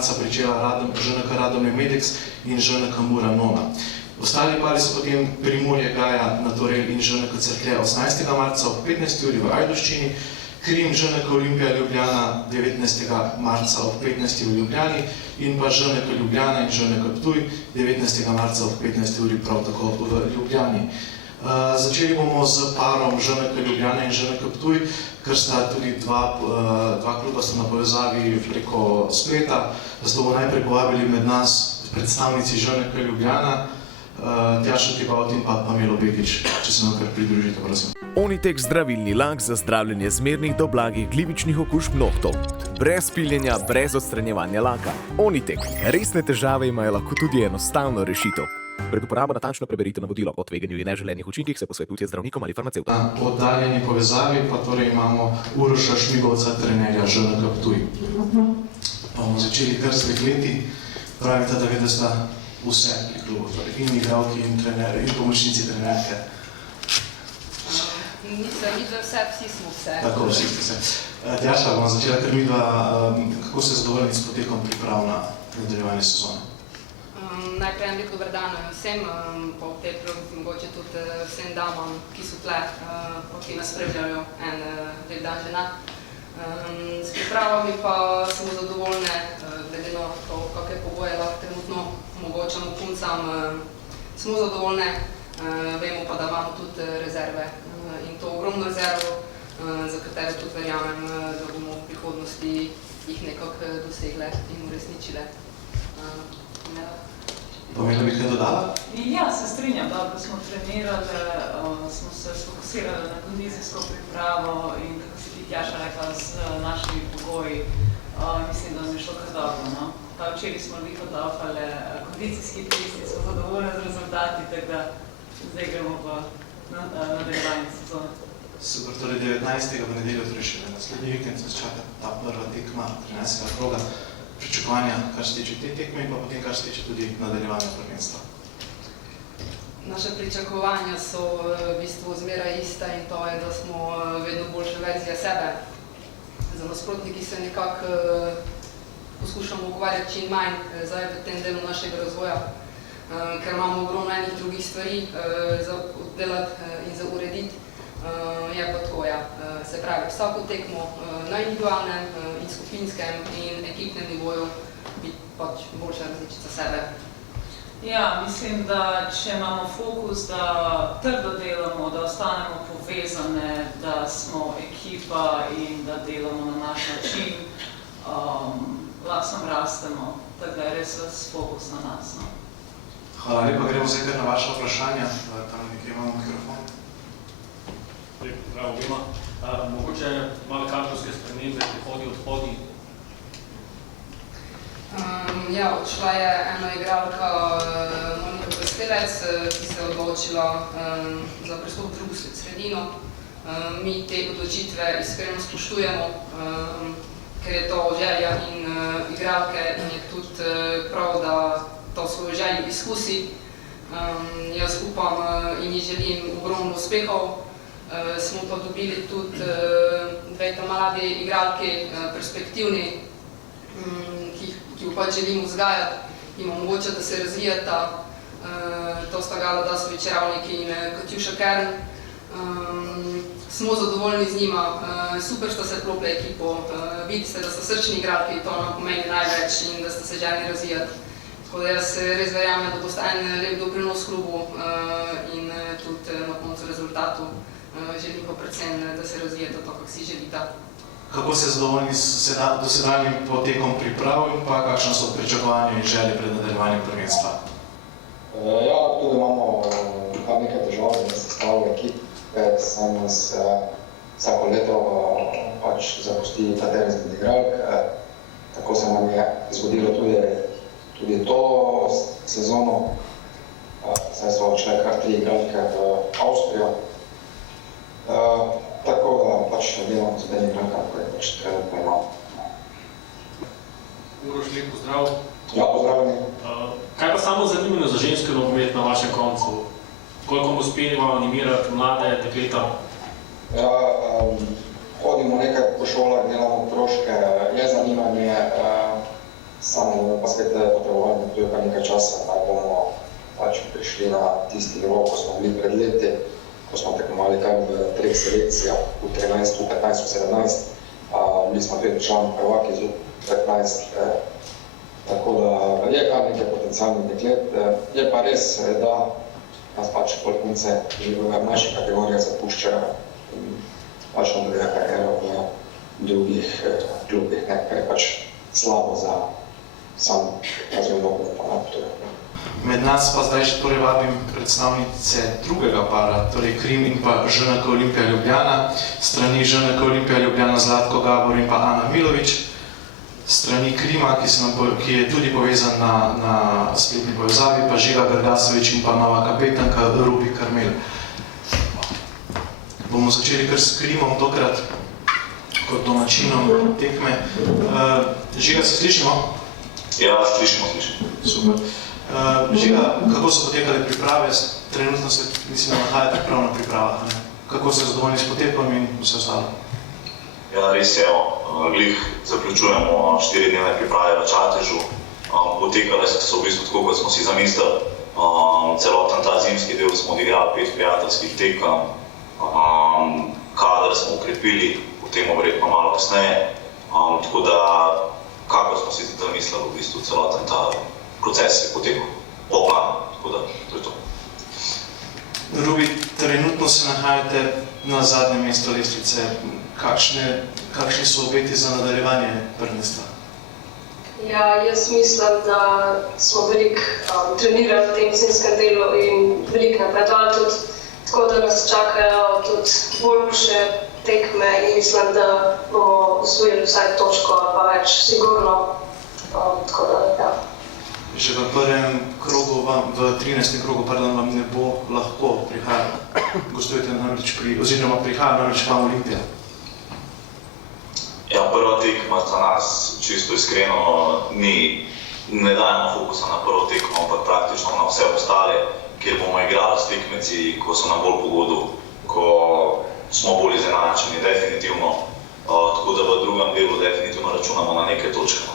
marca pričela ŽNK Radomlje Medex in ŽNK Mura Nona. Ostali pari so potem Primorje Gaja Naturel in ŽNK Cerklje 18. marca ob 15. uri v Ajdovščini, Krim ŽNK Olimpija Ljubljana 19. marca ob 15. uri v Ljubljani in pa ŽNK Ljubljana in ŽNK Ptuj 19. marca ob 15. uri prav tako v Ljubljani. Začeli bomo z parom ŽNK Ljubljana in ŽNK Ptuj, ker sta tudi dva kluba sta na povezavi preko spleta. Zato bomo najprej povabili med nas predstavnici ŽNK Ljubljana, Tjašo Tibalt in pa Pamelo Begić, če se nam kar pridružite, prosim. Onitek zdravilni lak za zdravljenje zmernih do blagih glivičnih okužb nohtov. Brez piljenja, brez odstranjevanja laka. Onitek. Resne težave imajo lahko tudi enostavno rešitev. Pred uporabo natančno preberite navodilo o tveganju in neželenih učinkih, se posvetujte z zdravnikom ali farmacevtom. Na oddaljeni povezavi pa torej imamo Uroša Šmigovca, trenerja ŽNK Ptuj. Pa bomo začeli kar z dekleti. Pravite, da vede sta vse pri klubu, torej in igralki in trenerji in pomočnici trenerke. Niso vse, vsi smo vse. Tako, vsi ste vse. Tjaša, bomo začela kar midva, kako ste zadovoljni s potekom priprav na nadaljevanje sezone? Najprej en lep dober dan vsem, po tej prvi mogoče tudi vsem damam, ki so tle, ki nas spremljajo en lep dan žena. S pripravami pa smo zadovoljne, glede na to, kakve pogoje lahko trenutno omogočamo puncam, smo zadovoljne, vemo pa, da imamo tudi rezerve in to ogromno rezervo, za katero tudi verjamem, da bomo v prihodnosti jih nekako dosegle in uresničile. Pamela bi kaj dodala? Ja, se strinjam, dobro smo trenirali, smo se sfokusirali na kondizijsko pripravo in kako si ti Tjaša rekla, z našimi pogoji, mislim, da nam je šlo kar dobro, no. Pa včeraj smo veliko dopale kondicijski testi, smo zadovoljni z rezultati, tako da zdaj gremo v nadaljevanje sezone. Super, torej 19. v nedeljo, torej še naslednji vikend se čaka ta prva tekma 13. kroga. Pričakovanja, kar se tiče te tekme in pa potem, kar se tiče tudi nadaljevanja prvenstva. Naše pričakovanja so v bistvu zmeraj ista in to je, da smo vedno boljša verzija sebe. Za nasprotniki se nekako poskušamo ukvarjati čim manj zdaj v tem delu našega razvoja, ker imamo ogromno enih drugih stvari za oddelati in za urediti. Je pa tako, ja. Se pravi, vsako tekmo na individualnem in skupinskem in ekipnem nivoju biti pač boljša različica sebe. Ja, mislim, da če imamo fokus, da trdo delamo, da ostanemo povezane, da smo ekipa in da delamo na naš način, lahko samo rastemo, tako da je res ves fokus na nas. Hvala lepa, gremo zdaj kar na vaša vprašanja, tam nekje imamo mikrofon. Prav, obima. Mogoče malo kadrovske spremembe, prihodi, odhodi? Ja, odšla je ena igralka Monika Kostelec, ki se je odločila za prestop v drugo sredino. Mi te odločitve iskreno spoštujemo, ker je to želja in igralke in je tudi prav, da to svojo željo izkusi. Jaz upam in ji želim ogromno uspehov. Smo pa dobili tudi dve mladi igralki, perspektivni, ki jo pač želimo vzgajati in omogočati, da se razvijata. To sta Gala Dasovič Ravnik in Katjuša Kern. Smo zadovoljni z njima, super sta se vklopili ekipo, vidite, da sta srčni igralki, to nam pomeni največ in da sta se želni razvijati. Tako da jaz res verjamem, da boste en lep doprinos klubu in tudi na koncu rezultatu. Želim pa predvsem, da se razvijete to, kako si želite. Kako ste zadovoljni s dosedanjim potekom priprav in pa kakšna so pričakovanja in želje pred nadaljevanjem prvenstva? Ja, tudi imamo kar nekaj težav za sestavu ekip, saj nas vsako leto pač zapusti katere izmed igralk. Tako se nam je zgodilo tudi to sezono. Zdaj so odšle kar 3 igralke v Avstrijo. Tako da pač delamo z enim igralkam, ko je pač trenutno imamo. Uroš, lep pozdrav. Ja, pozdravljeni. Kaj pa samo zanimanje za ženski nogomet na vašem koncu? Koliko vam uspeva animirati mlade dekleta? Ja, hodimo nekaj po šolah, delamo krožke, je zanimanje. Samo bomo pa spet potrebovali kar nekaj časa, da bomo pač prišli na tisti nivo, ko smo bili pred leti, ko smo tekmovali kar v 3 selekcijah, v 13, v 15, v 17. Bili smo tudi državni prvaki z 15, tako da je kar nekaj potencialnih deklet. Je pa res, da nas pač punce že v mlajših kategorijah zapuščajo in pač nadaljujejo kariero v drugih klubih, kar je pač slabo za sam razvoj nogometa. Med nas pa zdaj že torej vabim predstavnice drugega para, torej Krim in pa ŽNK Olimpija Ljubljana, strani ŽNK Olimpija Ljubljana Zlatko Gabor in pa Ana Milović, strani Krima, ki je tudi povezan na spletni povezavi, pa Žiga Grgasović in pa nova kapetanka Rubi Karmel. Bomo začeli kar s Krimom tokrat, kot domačinom tekme. Žiga, se slišimo? Ja, slišimo. Super. Žiga, kako so potekale priprave? Trenutno se, mislim, nahajate prav na pripravah. Kako ste zadovoljni s potekom in vse ostalo? Ja, res je. Glih zaključujemo 4-dnevne priprave v Čatežu. Potekale so v bistvu tako, kot smo si zamislili. Celoten ta zimski del smo odigrali 5 prijateljskih tekem. Kader smo ukrepili, o tem verjetno malo kasneje. Tako da, kako smo si zamislili, v bistvu celoten ta proces je potekal po planu, tako da to je to. Rubi, trenutno se nahajate na zadnjem mestu lestvice. Kakšni so obeti za nadaljevanje prvenstva? Ja, jaz mislim, da smo veliko trenirali v tem zimskem delu in veliko napredovali tudi, tako da nas čakajo tudi boljše tekme in mislim, da bomo osvojili vsaj točko ali pa več sigurno. Tako da, ja. Že v prvem krogu, v 13. krogu, vam ne bo lahko prihajati. Gostujete namreč oziroma prihaja namreč vam Olimpija. Ja, prva tekma za nas, čisto iskreno, ne dajemo fokusa na prvo tekmo, ampak praktično na vse ostale, kjer bomo igrali s tekmeci, ko so nam bolj pogodu, ko smo bolj izenačeni, definitivno. Tako da v drugem delu definitivno računamo na neke točke.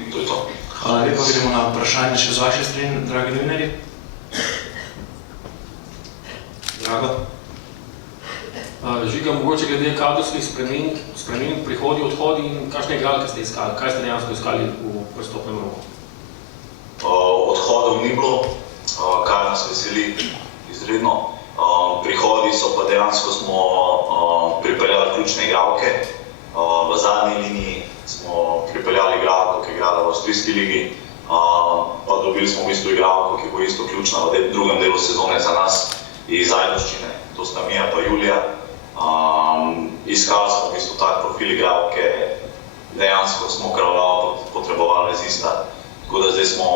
In to je to. Hvala lepa, gremo na vprašanje še z vaše strani, dragi novinarji. Drago? Žiga, mogoče glede kadrovskih spremenj, prihodi, odhodi in kakšne igralke ste iskali? Kaj ste dejansko iskali v prestopnem roku? Odhodov ni bilo, kar nas veseli izredno. Prihodi so pa dejansko smo pripeljali ključne igralke. V zadnji liniji smo pripeljali igralko, ki je igrala v avstrijski ligi, pa dobili smo v bistvu igralko, ki bo isto ključna v drugem delu sezone za nas iz Ajdovščine, to sta Mija pa Julija. Iskali smo v bistvu tak profil igralke, dejansko smo krvavo potrebovali vezista, tako da zdaj smo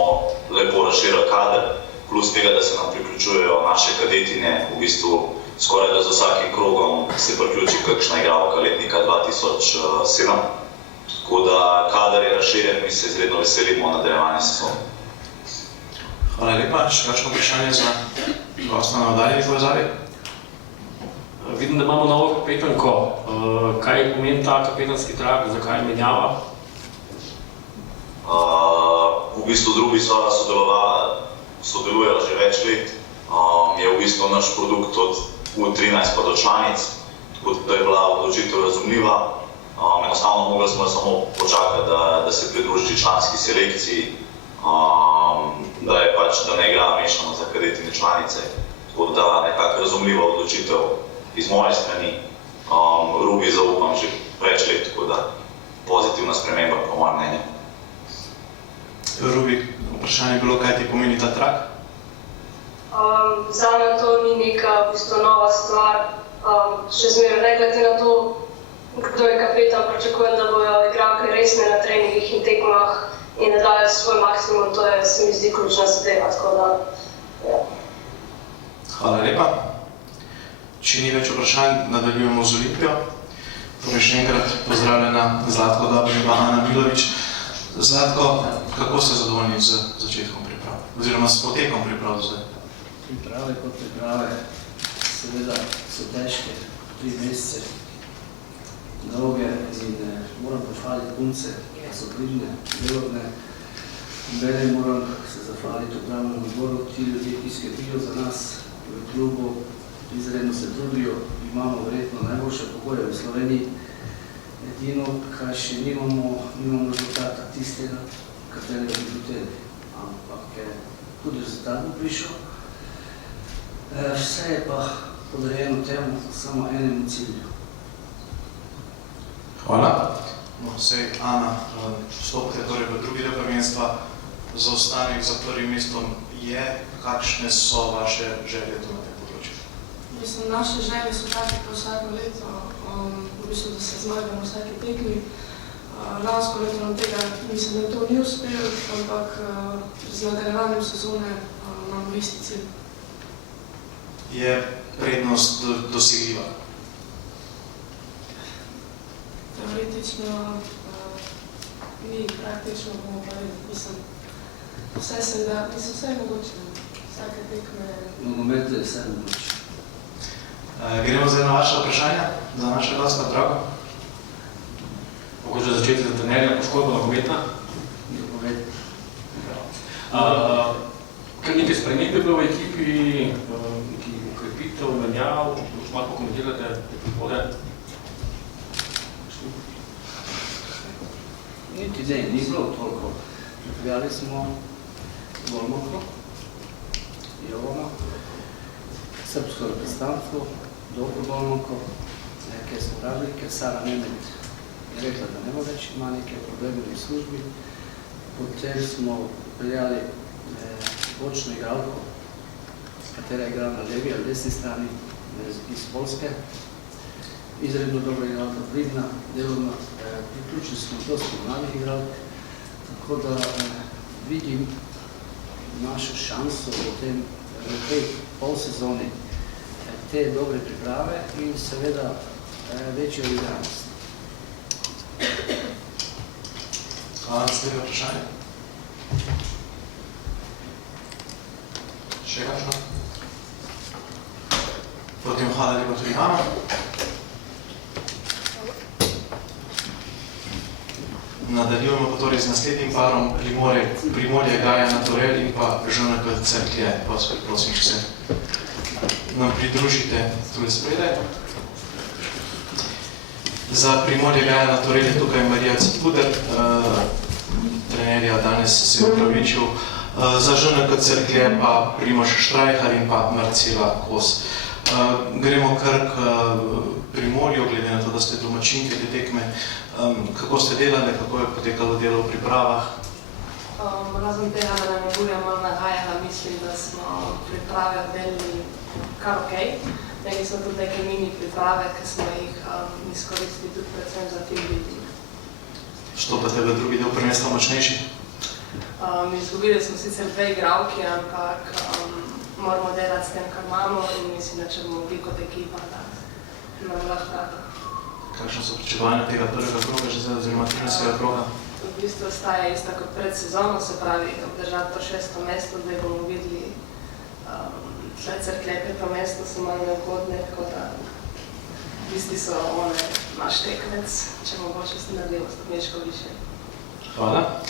lepo razširili kader, plus tega, da se nam priključujejo naše kadetine, v bistvu skoraj da z vsakim krogom se priključi kakšna igralka letnika 2007. Tako da kader je razširjen, mi se izredno veselimo nadaljevanje sezone. Hvala lepa. Še kakšno vprašanje za gosta na nadaljeni povezavi? Vidim, da imamo novo kapetanko. Kaj pomeni ta kapetanski trak, zakaj menjava? V bistvu drugi sodelujejo že več let. Je v bistvu naš produkt od U13 pa do članic, tako da je bila odločitev razumljiva. Enostavno mogli smo samo počakati, da se pridruži članski selekciji, da ne igra mešano za kadetine članice. Tako da nekako razumljiva odločitev iz moje strani. Rubi zaupam že več let, tako da pozitivna sprememba po mojem mnenju. Rubi, vprašanje je bilo, kaj ti pomeni ta trak? Zame to ni neka v bistvu nova stvar. Še zmeraj ne glede na to, kdo je kapetan, pričakujem, da bojo igralke resne na treningih in tekmah in da dajo svoj maksimum, to je, se mi zdi, ključna zadeva, tako da, ja. Hvala lepa. Če ni več vprašanj, nadaljujemo z Olimpijo. Torej še enkrat pozdravljena Zlatko Gabor in pa Ana Milović. Zlatko, kako ste zadovoljni z začetkom priprav? Oziroma s potekom priprav zdaj? Priprave kot priprave, seveda so težke, 3 mesece, dolge in moram pohvaliti punce, so pridne, delovne. Mene moram se zahvaliti upravnemu odboru, ti ljudje, ki skrbijo za nas v klubu, izredno se trudijo, imamo verjetno najboljše pogoje v Sloveniji. Edino, kaj še nimamo rezultata tistega, katerega bi hoteli, ampak tudi rezultat bo prišel. Vse je pa podrejeno temu, samo enemu cilju. Hvala. No, sej, Ana, vstopite torej v drugi del prvenstva. Zaostanek za prvim mestom je, kakšne so vaše želje tu na tem področju? Mislim, naše želje so take pa vsako leto, v bistvu, da se zmagamo vsake tekmi. Lansko leto nam tega mislim, da to ni uspelo, ampak z nadaljevanjem sezone imamo isti cilj. Je prednost dosegljiva? Teoretično ni, praktično bomo pa mislim, vse se da, mislim, vse je mogoče, vsake tekme. Nogomet je vse mogoče. Gremo zdaj na vaše vprašanja, za naša gosta, Drago. Mogoče začeti za trenerja, poškodba nogometna? Nogometna. Kar nekaj sprememb je bilo v ekipi, nekaj ukrepitev, menjav, boš malo pokomentirate te prihode? Niti ne, ni bilo toliko. Pripravljali smo Golmanko, Jovana, srpsko reprezentanco, dobro Golmanko, ker smo rabili, ker Sara Nemet je rekla, da nema več, ima neke probleme v službi. Potem smo pripeljali bočno igralko, katera je igrala na levi ali desni strani iz Polske. Izredno dobra igralka, pridna, delovna, priključili smo dosti mladih igralk, tako da vidim našo šanso v tej polsezoni te dobre priprave in seveda večjo igranost. Hvala, naslednje vprašanje. Še kakšno? Potem hvala lepa tudi Ana. Nadaljujemo pa torej z naslednjim parom Primorje Gaja na Torel in pa ŽNK Cerklje. Vas prosim, če se nam pridružite tule spredaj. Za Primorje Gaja na Torel je tukaj Marija Cpuder, trenerja danes se je upravičil. Za ŽNK Cerklje pa Primož Štrajhar in pa Marcela Kos. Gremo kar k Primorju, glede na to, da ste domačinke te tekme. Kako ste delali, kako je potekalo delo v pripravah? Razen tega, da nam je burja malo nagajala, mislim, da smo priprave delali kar okej. Imeli smo tudi neke mini priprave, ki smo jih izkoristili tudi predvsem za team building. Vstopate v drugi del prvenstva močnejši? Izgubili smo sicer 2 igralki, ampak moramo delati s tem, kar imamo in mislim, da če bomo bili kot ekipa, da nam lahko tako. Kakšno so pričakovanja tega prvega kroga, že zdaj oziroma 13. kroga? V bistvu ostaje ista kot pred sezono, se pravi obdržati to 6. mesto, zdaj bomo videli tle Cerklje 5. mesto, so malo neugodne, tako da v bistvu so one naš tekmec, če mogoče se naredimo stopničko više. Hvala.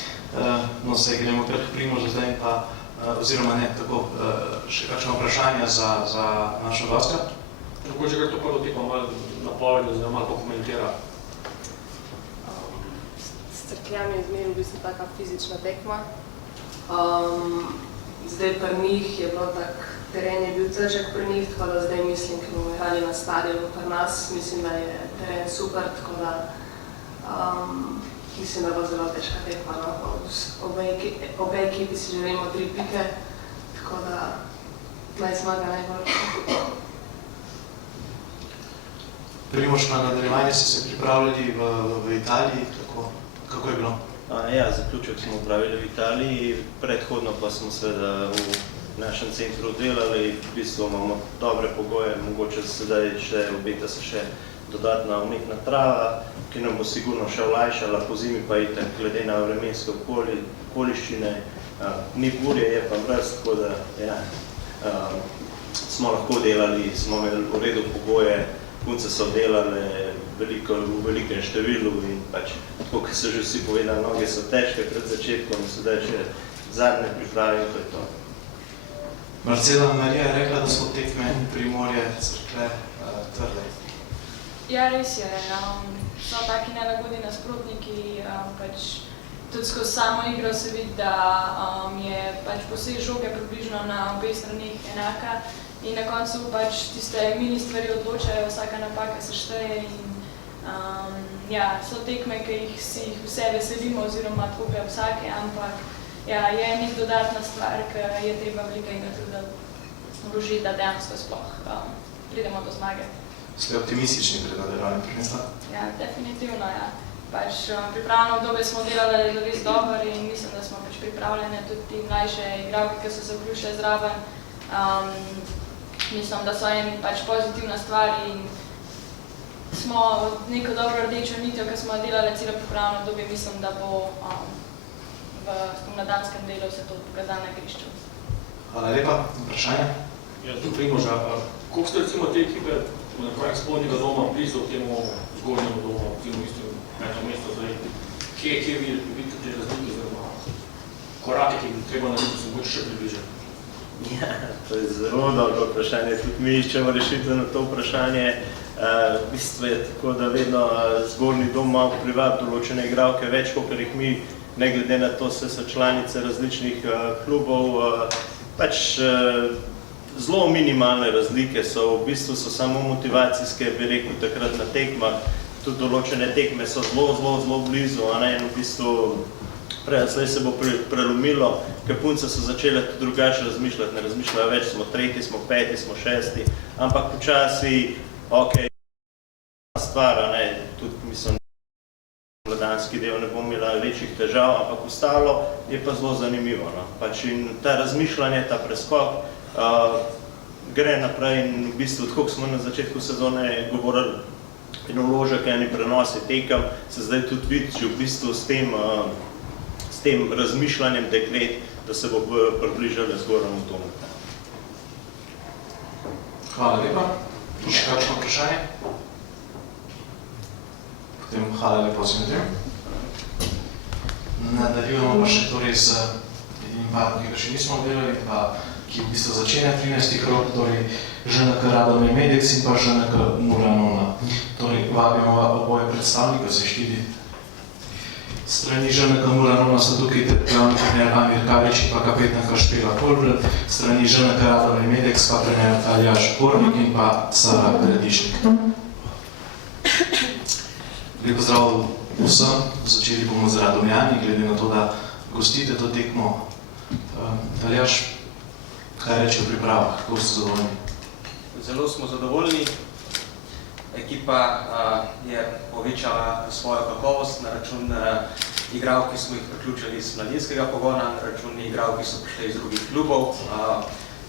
No, zdaj gremo kar k Primožu zdaj pa, oziroma ne, tako, še kakšno vprašanje za našo gostjo? Mogoče kar to prvo tekmo malo napovedi, oziroma malo pokomentira. S Cerkljami je zmeraj v bistvu taka fizična tekma. Zdaj pri njih je bilo tak, teren je bil težek pri njih, tako da zdaj mislim, ker bomo igrali na stadionu pri nas, mislim, da je teren super, tako da mislim, da bo zelo težka tekma. Obe ekipi si želimo 3 pike, tako da naj zmaga najbolj. Primož, na nadaljevanje ste se pripravljali v Italiji, kako je bilo? Ja, zaključek smo upravili v Italiji, predhodno pa smo seveda v našem centru delali, v bistvu imamo dobre pogoje, mogoče sedaj obeta se še dodatna umetna trava, ki nam bo sigurno še olajšala, po zimi pa itak glede na vremenske okoliščine, ni burje, je pa mraz, tako da ja, smo lahko delali, smo imeli v redu pogoje, punce so delale v velikem številu in pač, tako kot so že vsi povedali, noge so težke pred začetkom, sedaj še zadnje priprave in to je to. Marcela, Marija je rekla, da so tekme Primorje, Cerklje tvrde. Ja, res je. So taki nelagodni nasprotniki, pač tudi skozi samo igro se vidi, da je pač posej žoge približno na obeh stranih enaka in na koncu pač tiste mini stvari odločajo, vsaka napaka se šteje in ja, so tekme, ki si jih vse veselimo oziroma tako ga vsake, ampak ja, je nek dodatna stvar, ki je treba velikega truda vložiti, da dejansko sploh pridemo do zmage. Ste optimistični pred nadaljevanjem prvenstva? Ja, definitivno, ja. Pač pripravljeno obdobje smo delali res dobro in mislim, da smo pač pripravljene tudi ti mlajše igralke, ki so se vključile zraven. Mislim, da so en pač pozitivna stvar in smo neko dobro rdečo nitjo, ki smo delali celo pripravljeno obdobje, mislim, da bo v spomladanskem delu se to pokazalo na igrišču. Hvala lepa. Vprašanje? Ja, tu Primoža, koliko ste recimo te ekipe nekaj spodnjega doma blizu temu zgornjemu domu, temu istim petem mestu zdaj? Kje vi vidite te razlike oziroma korake, ki bi treba narediti, se mogoče še približati? Ja, to je zelo dobro vprašanje. Tudi mi iščemo rešitve na to vprašanje. V bistvu je tako, da vedno zgornji dom malo privabi določene igralke več, kot jih mi, ne glede na to, se so članice različnih klubov. Pač zelo minimalne razlike so, v bistvu so samo motivacijske, bi rekel, takrat na tekmah. Tudi določene tekme so zelo blizu, a ne, in v bistvu zdaj se bo prelomilo, ker punce so začele tudi drugače razmišljati, ne razmišljajo več, smo tretji, smo peti, smo šesti, ampak počasi, okej, stvar, a ne, tudi mislim, mladanski del ne bom imela večjih težav, ampak ostalo je pa zelo zanimivo, no. Pač in ta razmišljanje, ta preskok, gre naprej in v bistvu, tako smo na začetku sezone govorili, in vložek, eni prenosi tekem, se zdaj tudi vidi, že v bistvu s tem razmišljanjem deklet, da se bo približali zgornjemu domu. Hvala lepa. Še kakšno vprašanje? Potem hvala lepo vsem tem. Nadaljujemo pa še torej z enim parom, ki ga še nismo obdelali, pa ki v bistvu začenja 13. krog, torej ŽNK Radomlje Medex in pa ŽNK Mura Nona. Torej vabimo oboje predstavnikov, se štiri strani ŽNK Mura Nona so tukaj glavni trener Amir Karič in pa kapetanka Špela Kolbrand, strani ŽNK Radomlje Medex pa trener Aljaž Kornik in pa Sara Gradišnik. Lep pozdrav vsem, začeli bomo z Radomljani, glede na to, da gostite to tekmo. Aljaž, kaj reče o pripravah, kako ste zadovoljni? Zelo smo zadovoljni. Ekipa je povečala svojo kakovost na račun igralk, ki smo jih priključili iz mladinskega pogona, na račun igralk, ki so prišli iz drugih klubov.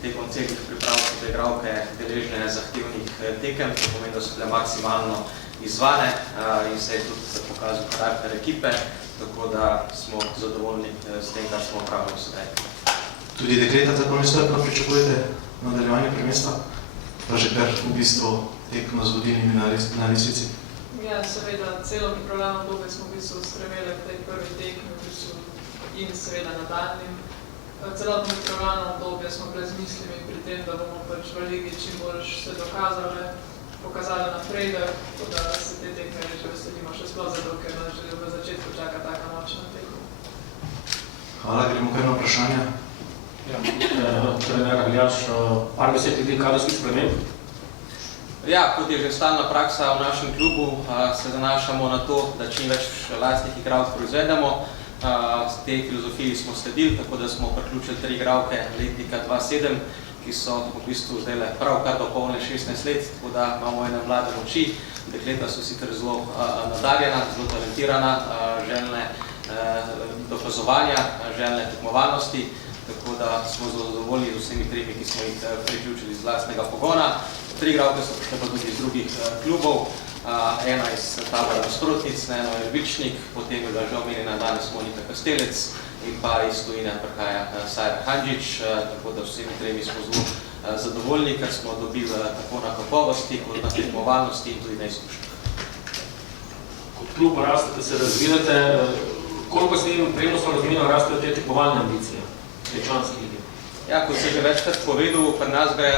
Tekom celih priprav so te igralke deležne zahtevnih tekem, to pomeni, da so bile maksimalno izvane in se je tudi pokazal karakter ekipe, tako da smo zadovoljni s tem, kar smo opravili sedaj. Tudi dekleta tako nestrpno pričakujete nadaljevanje prvenstva? Pa že kar v bistvu tekmo z vodilnimi na lestvici? Ja, seveda, celo pripravljeno obdobje smo v bistvu stremeli k tej prvi tekmi in seveda nadaljnjim. Celotno pripravljeno obdobje smo bili z mislimi pri tem, da bomo pač v ligi čim bolj se pokazali napredek, tako da se te tekme že veselimo še sploh zato, ker nas že v začetku čaka taka močna tekma. Hvala, gremo kar na vprašanja. Ja, trener Aljaž, par besed glede kadrovskih sprememb? Ja, kot je že stalna praksa v našem klubu, se zanašamo na to, da čim več lastnih igralk proizvedemo. Z tej filozofiji smo sledili, tako da smo priključili 3 igralke letnika 2007, ki so v bistvu zdaj pravkar dopolnile 16 let, tako da imamo ene mlade moči. Dekleta so sicer zelo nadarjena, zelo talentirana, željne dokazovanja, željne tekmovalnosti, tako da smo zelo zadovoljni z vsemi tremi, ki smo jih priključili iz vlastnega pogona. 3 igralke so prišle pa tudi iz drugih klubov, ena iz tabora nasprotnic, eno je Vičnik, potem je bila že omenjena danes Monika Kastelec in pa iz tujine prihaja Sajra Handžić, tako da vsemi tremi smo zelo zadovoljni, ker smo dobili tako na kakovosti, kot na tekmovalnosti in tudi na izkušnjah. Kot klub rastete, se razvijate, koliko se jim prednostno razumino rastejo te tekmovalne ambicije, te članske lige? Ja, kot sem že večkrat povedal, pri nas gre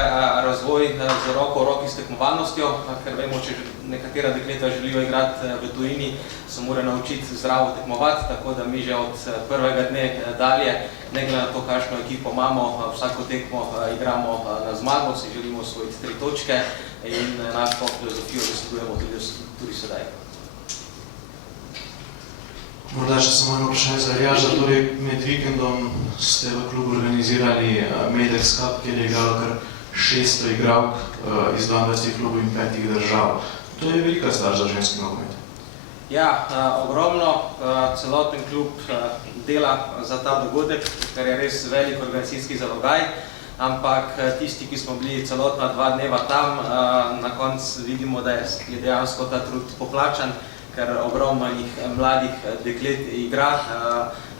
razvoj z roko v roki s tekmovalnostjo, ker vemo, če nekatera dekleta želijo igrati v tujini, se mora naučiti zdravo tekmovati, tako da mi že od prvega dne dalje, ne glede na to, kakšno ekipo imamo, vsako tekmo igramo na zmago, si želimo osvojiti 3 točke in našo filozofijo zasledujemo tudi sedaj. Morda še samo eno vprašanje za Aljaža. Torej, med vikendom ste v klubu organizirali Medex Cup, kjer je igralo kar 600 igralk iz 22 klubov in 5 držav. To je velika stvar za ženski nogomet. Ja, ogromno. Celoten klub dela za ta dogodek, ker je res velik organizacijski zalogaj, ampak tisti, ki smo bili celotna 2 dneva tam, na koncu vidimo, da je dejansko ta trud poplačan, ker ogromno mladih deklet igra.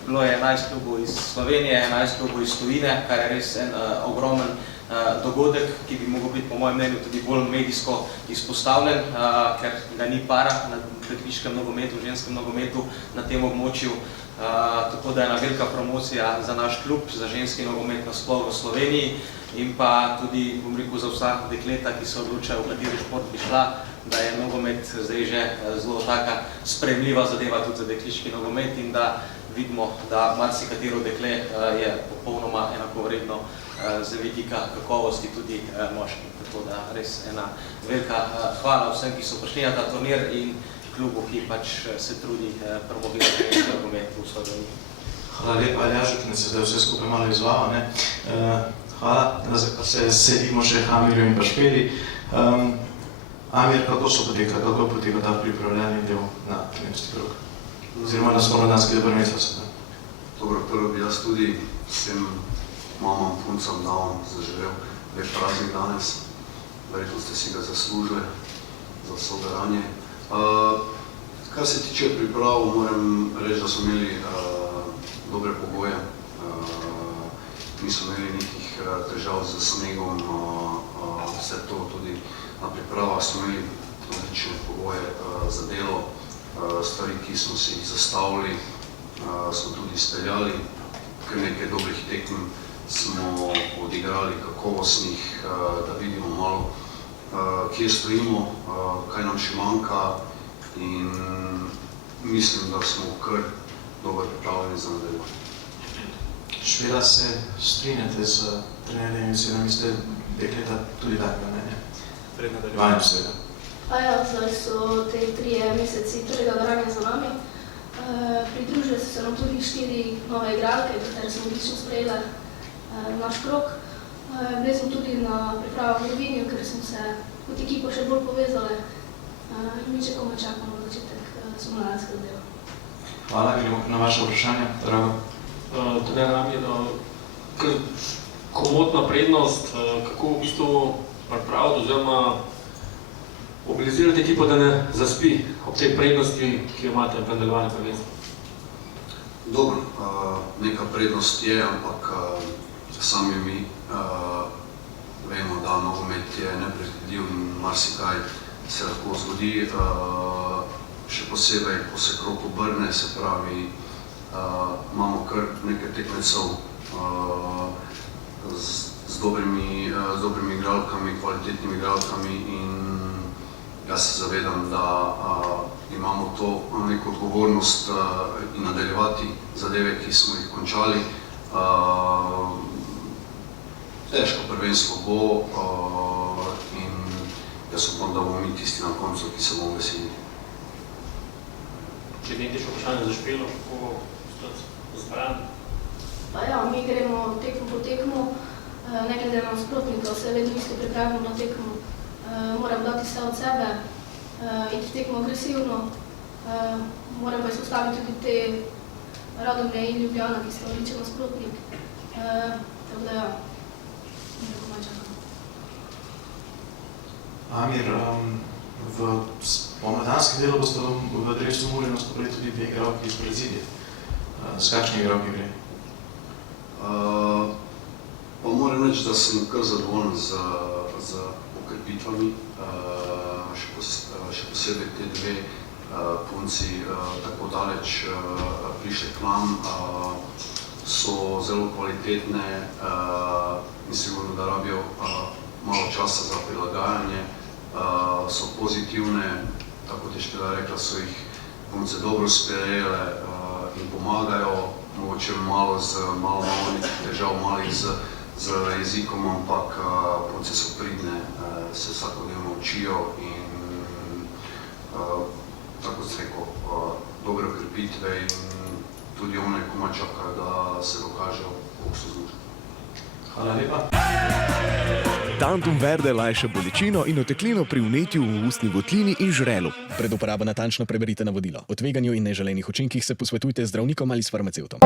Bilo je 11 klubov iz Slovenije, 11 klubov iz tujine, kar je res en ogromen dogodek, ki bi mogel biti po mojem mnenju tudi bolj medijsko izpostavljen, ker ga ni para na dekliškem nogometu, ženskem nogometu na tem območju. Tako da je ena velika promocija za naš klub, za ženski nogomet nasploh v Sloveniji in pa tudi, bom rekel, za vsa dekleta, ki se odločajo, v kateri šport bi šla, da je nogomet zdaj že zelo taka sprejemljiva zadeva tudi za dekliški nogomet in da vidimo, da marsikatero dekle je popolnoma enakovredno z vidika kakovosti tudi moški. Tako da res ena velika hvala vsem, ki so prišli na ta turnir in klubu, ki pač se trudi promovirati ženski nogomet v Sloveniji. Hvala lepa, Aljažu, ki nas je zdaj vse skupaj malo izvalo. Hvala, da se sedimo še Amirju in pa Špeli. Amir, kako poteka ta pripravljalni del na trenerski krog? Oziroma na spomladanski prvenstvo? Dobro, prvo bi jaz tudi vsem mamam, puncam, davam zaželel lep praznik danes. Verjetno ste si ga zaslužili za vso garanje. Kar se tiče priprav, moram reči, da smo imeli dobre pogoje. Nismo imeli nekih težav z snegom, vse to tudi na pripravah smo imeli odlične pogoje za delo. Stvari, ki smo si jih zastavili, smo tudi izpeljali. Kar nekaj dobrih tekem smo odigrali, kakovostnih, da vidimo malo, kje stojimo, kaj nam še manjka in mislim, da smo kar dobro pripravljeni za nadaljevanje. Špela, se strinjate z trenerjem in ste dekleta tudi takega mnenja? Pred nadaljevanjem seveda. Pa ja, zdaj so te 3 meseci prvega garanja za nami. Pridružili so se nam tudi 4 nove igralke, katere smo odlično sprejeli naš krog. Bili smo tudi na pripravah v Rovinju, ker smo se kot ekipo še bolj povezali in mi čekamo začetek spomladanskega dela. Hvala, gremo na vaše vprašanje, Drago. Trener Amir, komotna prednost, kako v bistvu pripraviti oziroma mobilizirati ekipo, da ne zaspi ob tej prednosti, ki jo imate v nadaljevanju prvenstva? Dobro, neka prednost je, ampak sami mi vemo, da nogomet je nepredvidljiv in marsikaj se lahko zgodi. Še posebej, ko se krog obrne, se pravi, imamo kar nekaj tekmecev z dobrimi igralkami, kvalitetnimi igralkami in jaz se zavedam, da imamo to neko odgovornost in nadaljevati zadeve, ki smo jih končali. Težko prvenstvo bo in jaz upam, da bomo mi tisti na koncu, ki se bomo veselili. Če identično vprašanje za Špelo, kako ste zbrani? Pa ja, mi gremo tekmo po tekmo, ne glede na nasprotnika, se vedno isto pripravimo na tekmo. Moram dati vse od sebe, iti tekmo agresivno, moram pa izpostaviti tudi te Radomlje in Ljubljana, ki sta odličen nasprotnik. Tako da ja, nekako manj čakam. Amir, v spomladanskem delu boste v dresu Mure nastopili tudi 2 igralki iz Brazilije. S kakšnimi igralki gre? Pa moram reči, da sem kar zadovoljen z okrepitvami, še posebej te dve punci tako daleč prišli k nam, so zelo kvalitetne in sigurno, da rabijo malo časa za prilagajanje, so pozitivne, tako težko rekla, so jih punce dobro sprejele in pomagajo, mogoče malo nekaj težav, malih z jezikom, ampak punce so pridne, se vsakodnevno učijo in tako se rekel, dobre okrepitve in tudi one komaj čakajo, da se dokažejo, koliko so zmožni. Hvala lepa. Tantum verde lajša bolečino in oteklino pri vnetju v ustni votlini in žrelu. Pred uporabo natančno preberite navodilo. O tveganju in neželenih učinkih se posvetujte z zdravnikom ali s farmacevtom.